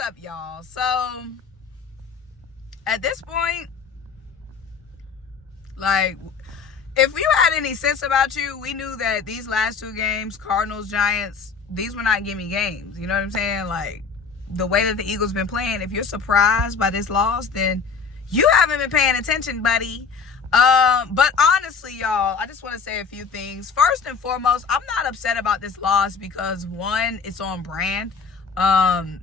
up, y'all? So, at this point, like, if we had any sense about you, we knew that these last two games, Cardinals, Giants, these were not gimme games. You know what I'm saying? Like, the way that the Eagles been playing, if you're surprised by this loss, then you haven't been paying attention, buddy. But honestly, y'all, I just want to say a few things. First and foremost, I'm not upset about this loss because, one, it's on brand. The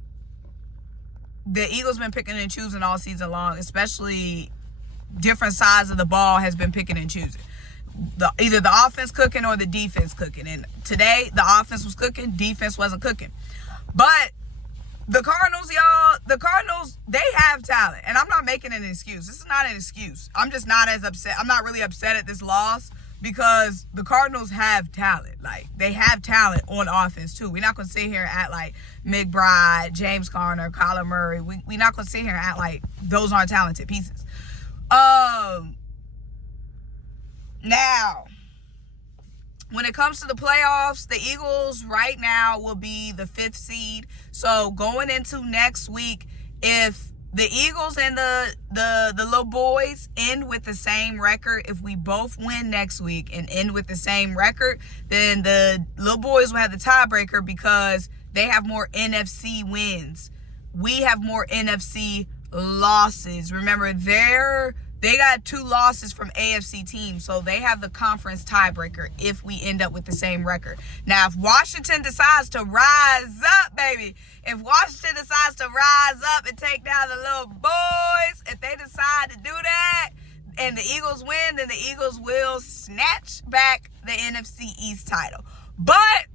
Eagles been picking and choosing all season long, especially different sides of the ball has been picking and choosing. Either the offense cooking or the defense cooking. And today, the offense was cooking, defense wasn't cooking. But the Cardinals, y'all, they have talent. And I'm not making an excuse. This is not an excuse. I'm just not as upset. I'm not really upset at this loss because the Cardinals have talent. Like, they have talent on offense, too. We're not going to sit here and act like McBride, James Conner, Kyler Murray. We're not going to sit here and act like those aren't talented pieces. Now, when it comes to the playoffs, the Eagles right now will be the 5th seed. So going into next week, if the Eagles and the little boys end with the same record, if we both win next week and end with the same record, then the little boys will have the tiebreaker because they have more NFC wins. We have more NFC losses. Remember, they got 2 losses from AFC teams, so they have the conference tiebreaker if we end up with the same record. Now, if Washington decides to rise up, baby, if Washington decides to rise up and take down the little boys, if they decide to do that and the Eagles win, then the Eagles will snatch back the NFC East title. But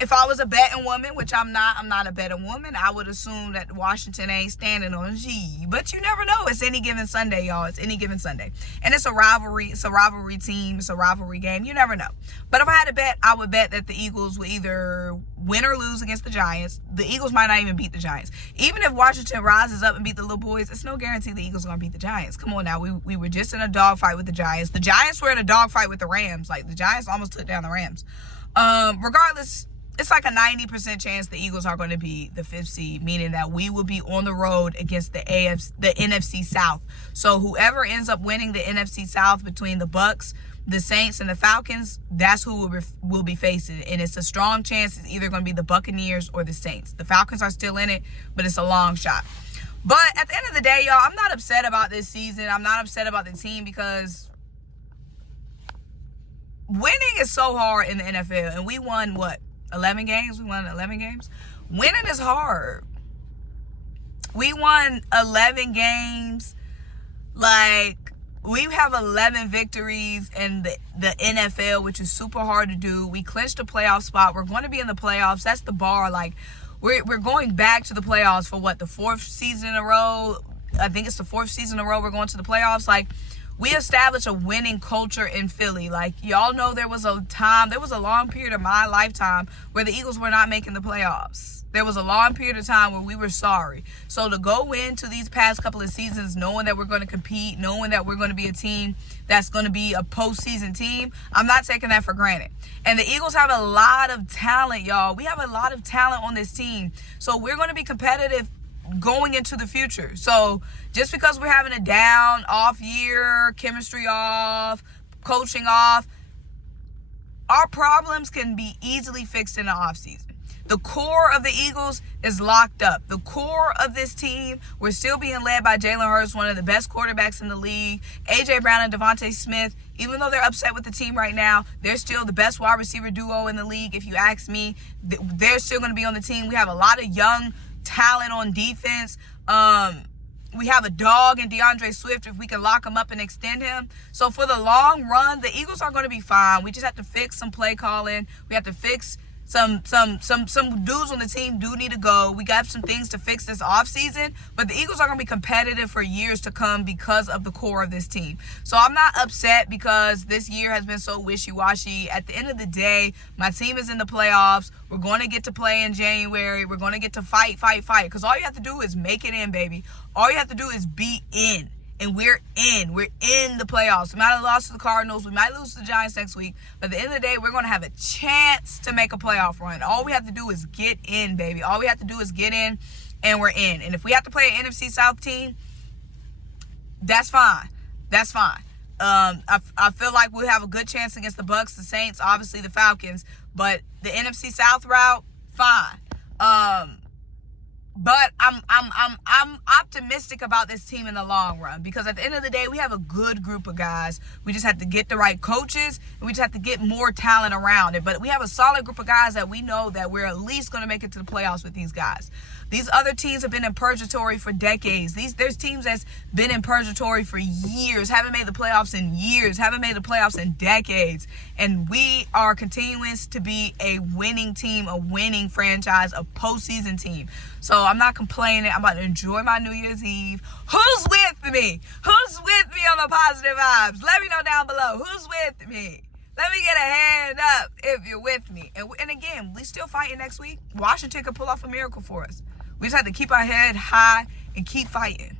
if I was a betting woman, which I'm not a betting woman, I would assume that Washington ain't standing on G. But you never know. It's any given Sunday, y'all. It's any given Sunday. And it's a rivalry. It's a rivalry team. It's a rivalry game. You never know. But if I had to bet, I would bet that the Eagles will either win or lose against the Giants. The Eagles might not even beat the Giants. Even if Washington rises up and beat the little boys, it's no guarantee the Eagles are going to beat the Giants. Come on now. We were just in a dogfight with the Giants. The Giants were in a dogfight with the Rams. Like, the Giants almost took down the Rams. Regardless, it's like a 90% chance the Eagles are going to be the 5th seed, meaning that we will be on the road against the NFC South. So whoever ends up winning the NFC South between the Bucs, the Saints, and the Falcons, that's who we'll be facing. And it's a strong chance it's either going to be the Buccaneers or the Saints. The Falcons are still in it, but it's a long shot. But at the end of the day, y'all, I'm not upset about this season. I'm not upset about the team because winning is so hard in the NFL. And we won, what? 11 games? We won 11 games. Winning is hard. We won 11 games. Like, we have 11 victories in the NFL, which is super hard to do. We clinched a playoff spot. We're going to be in the playoffs. That's the bar. Like, we're going back to the playoffs for what, the 4th season in a row? I think it's the 4th season in a row we're going to the playoffs. Like, we established a winning culture in Philly. Like, y'all know there was a long period of my lifetime where the Eagles were not making the playoffs. There was a long period of time where we were sorry. So to go into these past couple of seasons knowing that we're going to compete, knowing that we're going to be a team that's going to be a postseason team, I'm not taking that for granted. And the Eagles have a lot of talent, y'all. We have a lot of talent on this team. So we're going to be competitive going into the future. So just because we're having a down, off year, chemistry off, coaching off, our problems can be easily fixed in the offseason. The core of the Eagles is locked up. The core of this team, we're still being led by Jalen Hurts, one of the best quarterbacks in the league. A.J. Brown and Devontae Smith, even though they're upset with the team right now, they're still the best wide receiver duo in the league. If you ask me, they're still going to be on the team. We have a lot of young talent on defense. We have a dog in DeAndre Swift if we can lock him up and extend him. So for the long run, the Eagles are going to be fine. We just have to fix some play calling. We have to fix some dudes on the team do need to go. We got some things to fix this offseason, but the Eagles are going to be competitive for years to come because of the core of this team. So I'm not upset because this year has been so wishy-washy. At the end of the day, my team is in the playoffs. We're going to get to play in January. We're going to get to fight. Because all you have to do is make it in, baby. All you have to do is be in. And we're in. We're in the playoffs. We might have lost to the Cardinals. We might lose to the Giants next week. But at the end of the day, we're going to have a chance to make a playoff run. All we have to do is get in, baby. All we have to do is get in. and we're in. And if we have to play an NFC South team, that's fine. That's fine. I feel like we'll have a good chance against the Bucks, the Saints, obviously the Falcons, but the NFC South route, fine. But I'm optimistic about this team in the long run, because at the end of the day, we have a good group of guys. We just have to get the right coaches, and we just have to get more talent around it. But we have a solid group of guys that we know that we're at least going to make it to the playoffs with these guys. These other teams have been in purgatory for decades. There's teams that's been in purgatory for years, haven't made the playoffs in years, haven't made the playoffs in decades. And we are continuing to be a winning team, a winning franchise, a postseason team. So I'm not complaining. I'm about to enjoy my New Year's Eve. Who's with me? Who's with me on the positive vibes? Let me know down below. Who's with me? Let me get a hand up if you're with me. And again, we still fighting next week. Washington could pull off a miracle for us. We just have to keep our head high and keep fighting.